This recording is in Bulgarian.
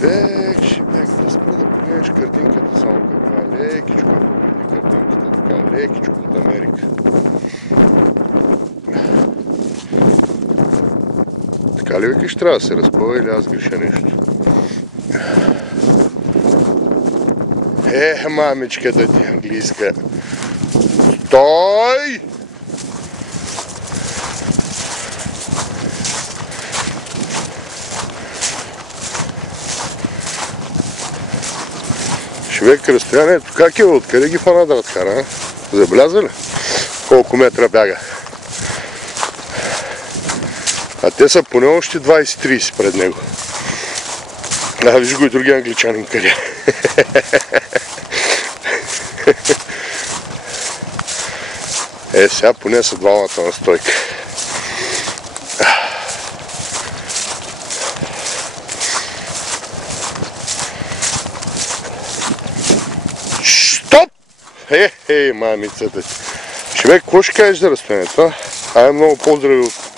Шибек, да спра да погледнеш картинката само каква е. Лекичко погледни картинката, така лекичко от Америка. Така ли викаш, трябва да се разпъва или аз греша нещо? Мамичката ти английска. Стой! Човек, разстоянието как е? Откъде ги фана да откара? Забеляза ли? Колко метра бяга? А те са поне още 20-30 пред него. Виж го и други англичанин къде. Сега поне са двамата на стойка. Стоп! Мамицата ти. Човек, какво ще кажеш за разстоянието? Много поздрави от